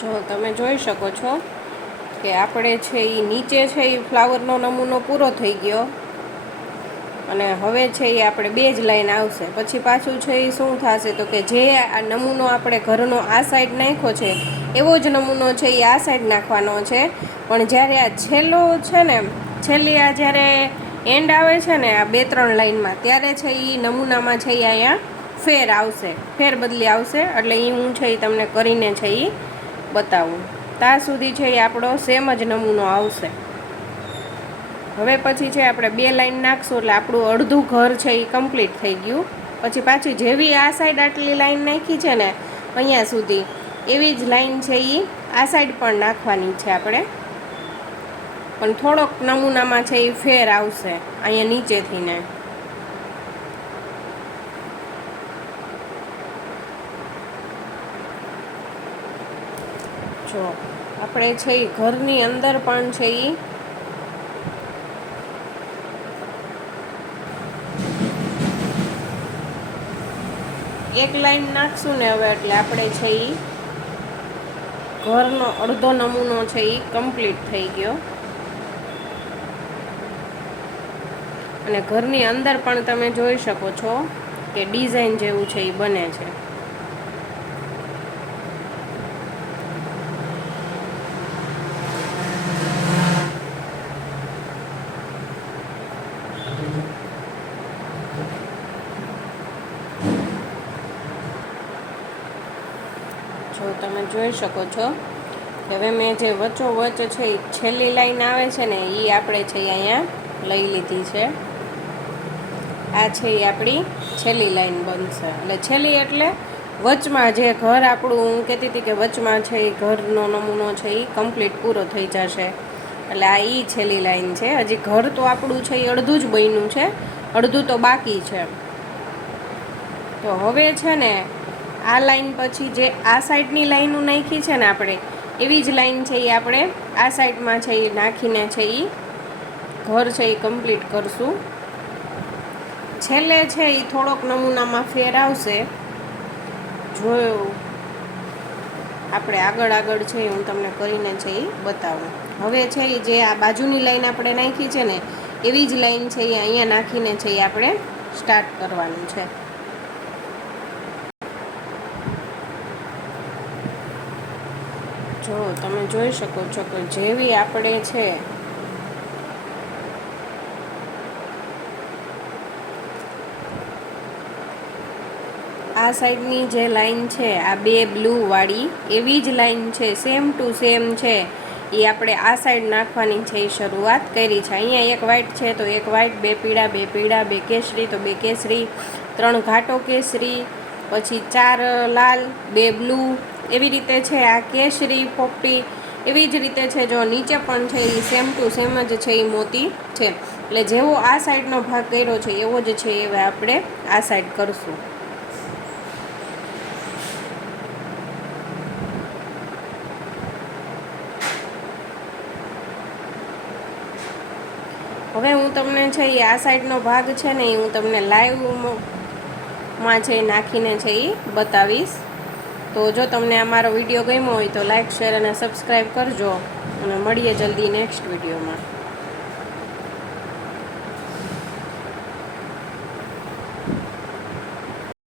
જો તમે જોઈ શકો છો કે આપણે છે એ નીચે છે એ ફ્લાવરનો નમૂનો પૂરો થઈ ગયો અને હવે છે એ આપણે બે જ લાઈન આવશે. પછી પાછું છે એ શું થશે તો કે જે આ નમૂનો આપણે ઘરનો આ સાઈડ નાખ્યો છે એવો જ નમૂનો છે એ આ સાઈડ નાખવાનો છે. પણ જ્યારે આ છેલ્લો છે ને, છેલ્લી આ જ્યારે એન્ડ આવે છે ને આ 2-3 લાઈનમાં, ત્યારે છે એ નમૂનામાં છે એ અહીંયા ફેર આવશે, ફેર બદલી આવશે. એટલે એ હું છે એ તમને કરીને છે એ બતાવું. ત્યાં સુધી છે એ આપણો સેમ જ નમૂનો આવશે. હવે પછી છે આપણે 2 લાઈન નાખશું એટલે આપણું અડધું ઘર છે એ કમ્પ્લીટ થઈ ગયું. પછી પાછી જેવી આ સાઈડ આટલી લાઈન નાખી છે ને અહીંયા સુધી, એવી જ લાઈન છે એ આ સાઈડ પણ નાખવાની છે આપણે. પણ થોડોક નમૂનામાં છે એ ફેર આવશે અહીંયા નીચેથી ને. જો આપણે છે એ ઘરની અંદર પણ છે એ એક લાઈન નાખશું ને હવે, એટલે આપણે છે એ ઘરનો અડધો નમૂનો છે એ કમ્પ્લીટ થઈ ગયો. અને ઘરની અંદર પણ તમે જોઈ શકો છો કે ડિઝાઇન જેવું છે એ બને છે. જો તમે જોઈ શકો છો હવે મેં જે વચ્ચોવચ્ચ છે એ છેલ્લી લાઈન આવે છે ને એ આપણે છે અહીંયા લઈ લીધી છે. આ છે એ આપણી છેલ્લી લાઈન બનશે. એટલે છેલ્લી એટલે વચમાં જે ઘર આપણું, હું કહેતી હતી કે વચમાં છે એ ઘરનો નમૂનો છે એ કમ્પ્લીટ પૂરો થઈ જશે. એટલે આ એ છેલ્લી લાઈન છે. હજી ઘર તો આપણું છે એ અડધું જ બન્યું છે, અડધું તો બાકી છે. તો હવે છે ને આ લાઈન પછી જે આ સાઈડની લાઈનો નાખી છે ને આપણે, એવી જ લાઈન છે એ આપણે આ સાઈડમાં છે એ નાખીને છે એ ઘર છે એ કમ્પ્લીટ કરશું. છેલ્લે છે એ થોડોક નમૂનામાં ફેર આવશે. જો આપણે આગળ છે હું તમને કરીને છે એ બતાવું. હવે છે એ જે આ બાજુની લાઈન આપણે નાખી છે ને એવી જ લાઈન છે એ અહીંયા નાખીને છે એ આપણે સ્ટાર્ટ કરવાનું છે. જો તમે જોઈ શકો છો કે જેવી આપણે છે આ સાઈડની જે લાઈન છે આ 2 બ્લુ વાળી, એવી જ લાઈન છે, સેમ ટુ સેમ છે એ આપણે આ સાઈડ નાખવાની છે એ શરૂઆત કરી છે. અહીંયા એક વ્હાઈટ છે તો એક વ્હાઈટ, 2 પીળા, 2 પીળા, 2 કેસરી તો 2 કેસરી, 3 ઘાટો કેસરી, પછી 4 લાલ, 2 બ્લુ, એવી રીતે છે આ કેસરી પોપટી. એવી જ રીતે છે જો નીચે પણ છે એ સેમ ટુ સેમ જ છે એ મોતી છે. એટલે જેવો આ સાઈડનો ભાગ કર્યો છે એવો જ છે એ આપણે આ સાઈડ કરશું. હવે હું તમને છે એ આ સાઈડનો ભાગ છે ને એ હું તમને લાઈવમાં છે નાખીને છે એ બતાવીશ. તો જો તમને અમારો વિડીયો ગમ્યો હોય તો લાઈક, શેર અને સબસ્ક્રાઈબ કરજો. અને મળીએ જલ્દી નેક્સ્ટ વિડીયોમાં.